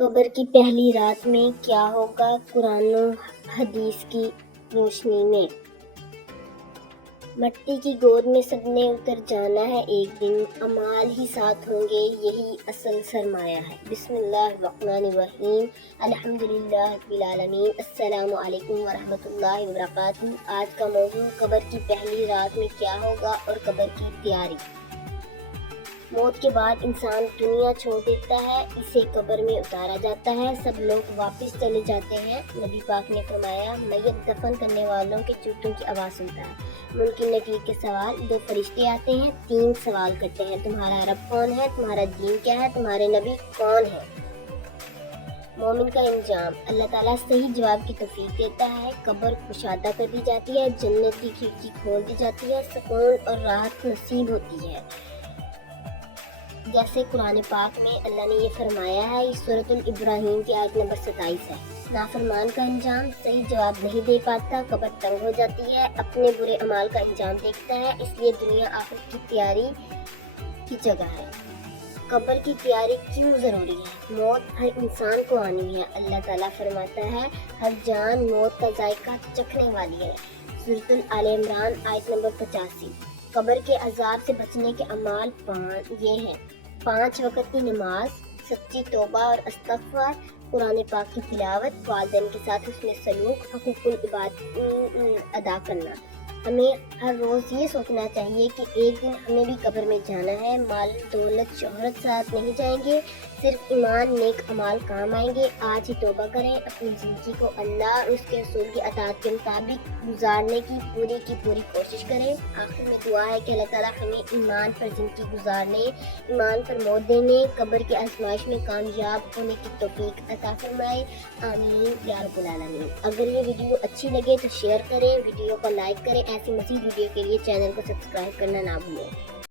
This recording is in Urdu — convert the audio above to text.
قبر کی پہلی رات میں کیا ہوگا؟ قرآن و حدیث کی روشنی میں مٹی کی گود میں سب نے اتر جانا ہے ایک دن، اعمال ہی ساتھ ہوں گے، یہی اصل سرمایہ ہے۔ بسم اللہ الرحمن الرحیم، الحمدللہ رب العالمین، السلام علیکم ورحمۃ اللہ وبرکاتہ۔ آج کا موضوع قبر کی پہلی رات میں کیا ہوگا اور قبر کی تیاری۔ موت کے بعد انسان دنیا چھوڑ دیتا ہے، اسے قبر میں اتارا جاتا ہے، سب لوگ واپس چلے جاتے ہیں۔ نبی پاک نے فرمایا، میت دفن کرنے والوں کے چوٹوں کی آواز سنتا ہے۔ منکر نکیر کے سوال، دو فرشتے آتے ہیں، تین سوال کرتے ہیں، تمہارا رب کون ہے، تمہارا دین کیا ہے، تمہارے نبی کون ہے۔ مومن کا انجام، اللہ تعالیٰ صحیح جواب کی توفیق دیتا ہے، قبر کشادہ کر دی جاتی ہے، جنت کی کھڑکی کھول دی جاتی ہے، سکون اور راحت نصیب ہوتی ہے۔ جیسے قرآن پاک میں اللہ نے یہ فرمایا ہے، یہ سورۃ الابراہیم کی آیت نمبر 27 ہے۔ نافرمان کا انجام، صحیح جواب نہیں دے پاتا، قبر تنگ ہو جاتی ہے، اپنے برے اعمال کا انجام دیکھتا ہے، اس لیے دنیا آخرت کی تیاری کی جگہ ہے۔ قبر کی تیاری کیوں ضروری ہے؟ موت ہر انسان کو آنی ہے، اللہ تعالیٰ فرماتا ہے، ہر جان موت کا ذائقہ چکھنے والی ہے۔ سورۃ آل عمران آیت نمبر 85۔ قبر کے عذاب سے بچنے کے اعمال یہ ہیں: 5 وقت کی نماز، سچی توبہ اور استغفار، قرآن پاک کی تلاوت، والدین کے ساتھ حسن سلوک، حقوق العباد ادا کرنا۔ ہمیں ہر روز یہ سوچنا چاہیے کہ ایک دن ہمیں بھی قبر میں جانا ہے، مال دولت شہرت ساتھ نہیں جائیں گے، صرف ایمان نیک اعمال کام آئیں گے۔ آج ہی توبہ کریں، اپنی زندگی کو اللہ اور اس کے رسول کی اطاعت کے مطابق گزارنے کی پوری کوشش کریں۔ آخر میں دعا ہے کہ اللہ تعالیٰ ہمیں ایمان پر زندگی گزارنے، ایمان پر موت دینے، قبر کی آزمائش میں کامیاب ہونے کی توفیق عطا فرمائے، آمین یا رب العالمین۔ اگر یہ ویڈیو اچھی لگے تو شیئر کریں، ویڈیو کو لائک کریں، ایسی مزید ویڈیو کے لیے چینل کو سبسکرائب کرنا نہ بھولیں۔